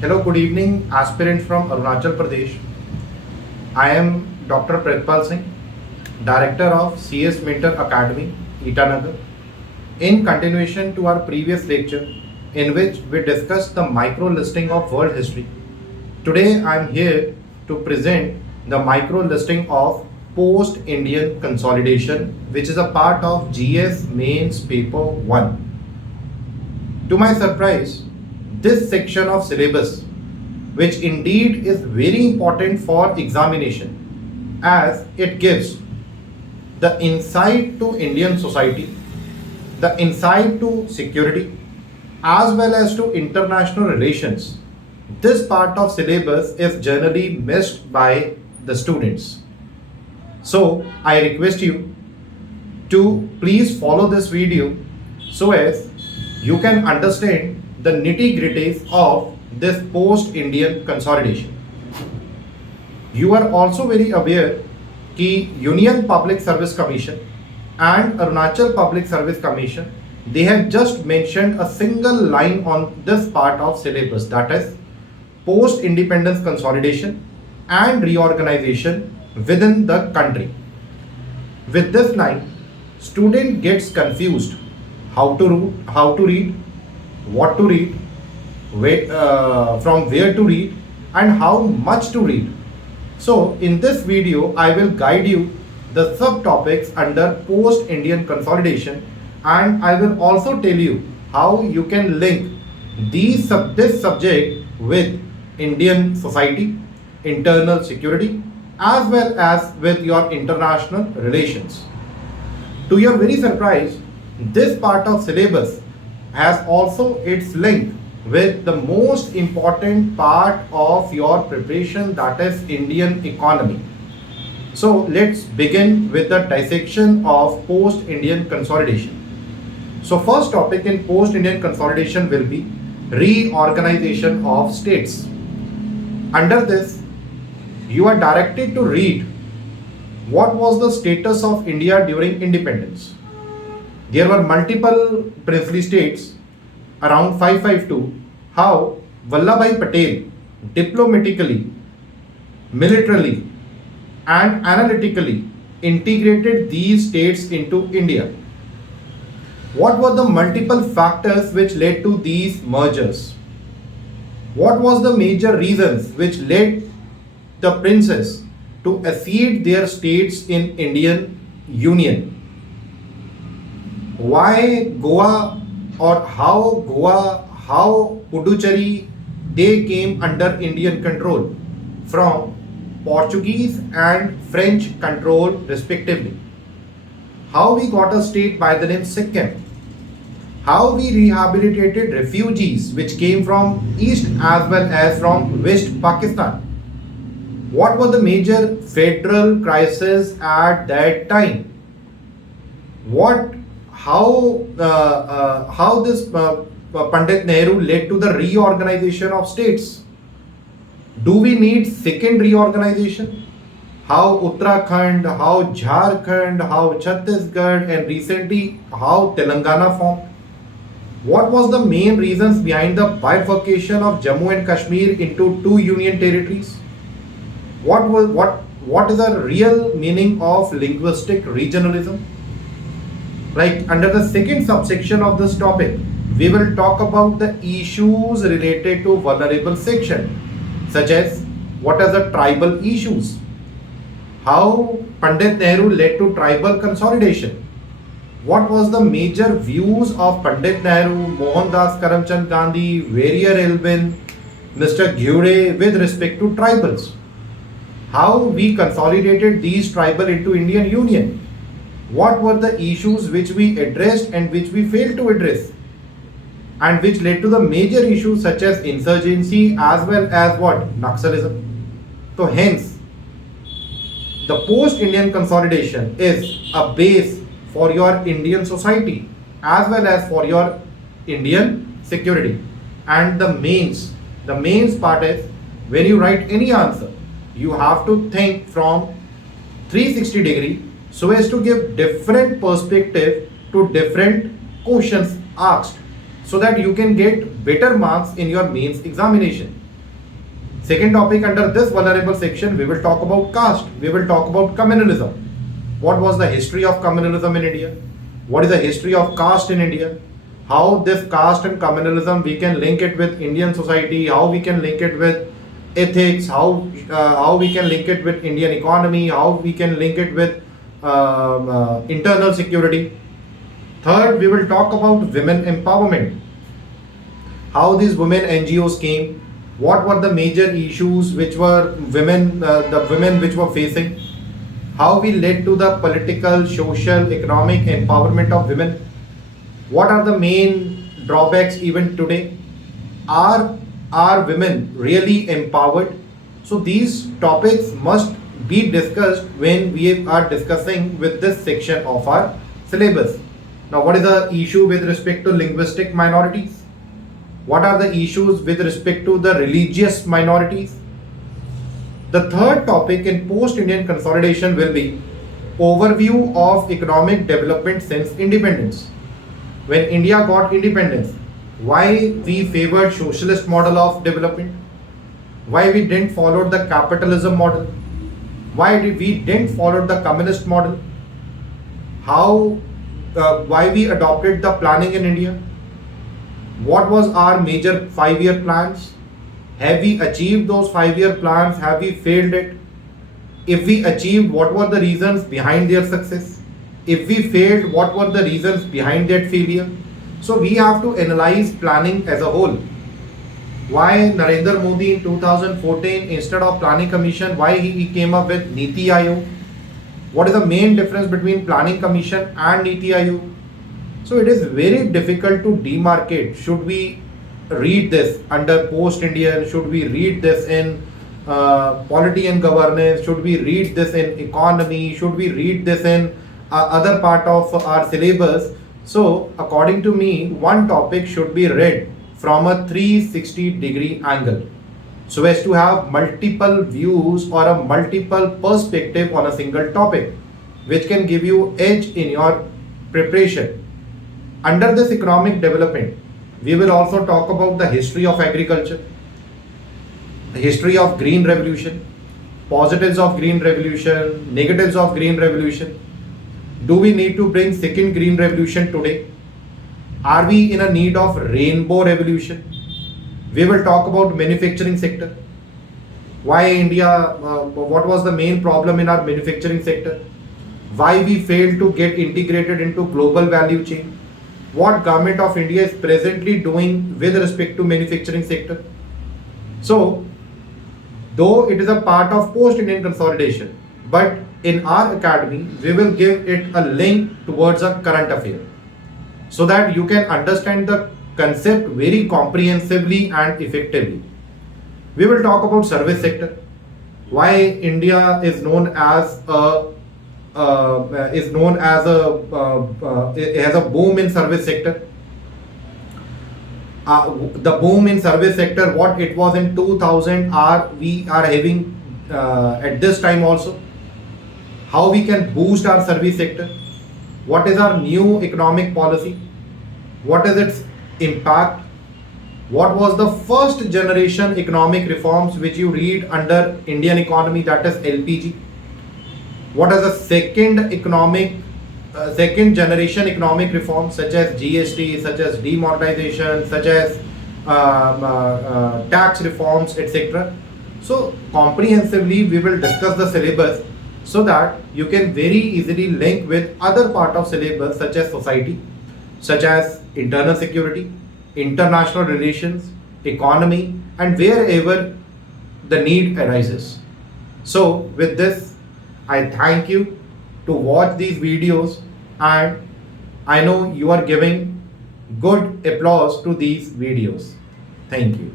Hello, good evening, aspirant from Arunachal Pradesh. I am Dr. Pratpal Singh, Director of CS Mentor Academy, Itanagar. In continuation to our previous lecture, in which we discussed the micro listing of world history, today I am here to present the micro listing of post-Indian consolidation, which is a part of GS Mains Paper 1. To my surprise, this section of syllabus, which indeed is very important for examination, as it gives the insight to Indian society, the insight to security, as well as to international relations. This part of syllabus is generally missed by the students. So I request you to please follow this video so as you can understand the nitty-gritties of this post-Indian consolidation. You are also very aware that Union Public Service Commission and Arunachal Public Service Commission, they have just mentioned a single line on this part of syllabus, that is post-independence consolidation and reorganization within the country. With this line, student gets confused how to read, what to read, from where to read, and how much to read. So in this video, I will guide you the subtopics under post-Indian consolidation, and I will also tell you how you can link this subject with Indian society, internal security, as well as with your international relations. To your very surprise, this part of syllabus has also its link with the most important part of your preparation, that is Indian economy. So let's begin with the dissection of post-Indian consolidation. So first topic in post-Indian consolidation will be reorganization of states. Under this, you are directed to read what was the status of India during independence. There were multiple princely states around 552. How Vallabhbhai Patel diplomatically, militarily, and analytically integrated these states into India. What were the multiple factors which led to these mergers? What was the major reasons which led the princes to accede their states in Indian Union? Why Goa, or how Puducherry, they came under Indian control from Portuguese and French control respectively. How we got a state by the name Sikkim. How we rehabilitated refugees which came from East as well as from West Pakistan. What were the major federal crises at that time? How this Pandit Nehru led to the reorganization of states? Do we need second reorganization? How Uttarakhand, how Jharkhand, how Chhattisgarh, and recently how Telangana formed? What was the main reasons behind the bifurcation of Jammu and Kashmir into two union territories? What is the real meaning of linguistic regionalism? Like under the second subsection of this topic, we will talk about the issues related to vulnerable section, such as what are the tribal issues, how Pandit Nehru led to tribal consolidation, what was the major views of Pandit Nehru, Mohandas Karamchand Gandhi, Warrior Elvin, Mr. Ghure with respect to tribals, how we consolidated these tribal into Indian Union, what were the issues which we addressed and which we failed to address, and which led to the major issues such as insurgency as well as what? Naxalism. So hence, the post-Indian consolidation is a base for your Indian society as well as for your Indian security. And the mains part is when you write any answer, you have to think from 360 degree so as to give different perspective to different questions asked, so that you can get better marks in your mains examination. Second topic under this vulnerable section, we will talk about caste. We will talk about communalism. What was the history of communalism in India? What is the history of caste in India? How this caste and communalism we can link it with Indian society, how we can link it with ethics, how we can link it with Indian economy, how we can link it with internal security. Third, we will talk about women empowerment. How these women NGOs came, what were the major issues which were the women which were facing, how we led to the political, social, economic empowerment of women, what are the main drawbacks even today, are women really empowered? So these topics must be discussed when we are discussing with this section of our syllabus. Now, what is the issue with respect to linguistic minorities? What are the issues with respect to the religious minorities? The third topic in post-Indian consolidation will be overview of economic development since independence. When India got independence, why we favored socialist model of development? Why we didn't follow the capitalism model? Why we didn't follow the communist model? Why we adopted the planning in India? What was our major 5-year plans? Have we achieved those 5-year plans? Have we failed it? If we achieved, what were the reasons behind their success? If we failed, what were the reasons behind that failure? So we have to analyze planning as a whole. Why Narendra Modi in 2014, instead of planning commission, why he came up with Niti Aayog? What is the main difference between planning commission and Niti Aayog? So it is very difficult to demarcate. Should we read this under post-Indian? Should we read this in polity and governance? Should we read this in economy? Should we read this in other part of our syllabus? So according to me, one topic should be read from a 360-degree angle, so as to have multiple views or a multiple perspective on a single topic, which can give you edge in your preparation. Under this economic development, we will also talk about the history of agriculture, the history of green revolution, positives of green revolution, negatives of green revolution. Do we need to bring second green revolution today? Are we in a need of rainbow revolution? We will talk about manufacturing sector. Why India, what was the main problem in our manufacturing sector? Why we failed to get integrated into global value chain? What government of India is presently doing with respect to manufacturing sector? So, though it is a part of post-Indian consolidation, but in our academy, we will give it a link towards a current affair, so that you can understand the concept very comprehensively and effectively. We will talk about service sector. Why India is known as it has a boom in service sector. The boom in service sector, what it was in 2000, we are having at this time also. How we can boost our service sector? What is our new economic policy? What is its impact? What was the first generation economic reforms which you read under Indian economy, that is LPG? What are the second generation economic reforms, such as GST, such as demonetization, such as tax reforms, etc. So comprehensively we will discuss the syllabus, so that you can very easily link with other part of syllabus, such as society, such as internal security, international relations, economy, and wherever the need arises. So with this, I thank you to watch these videos, and I know you are giving good applause to these videos. Thank you.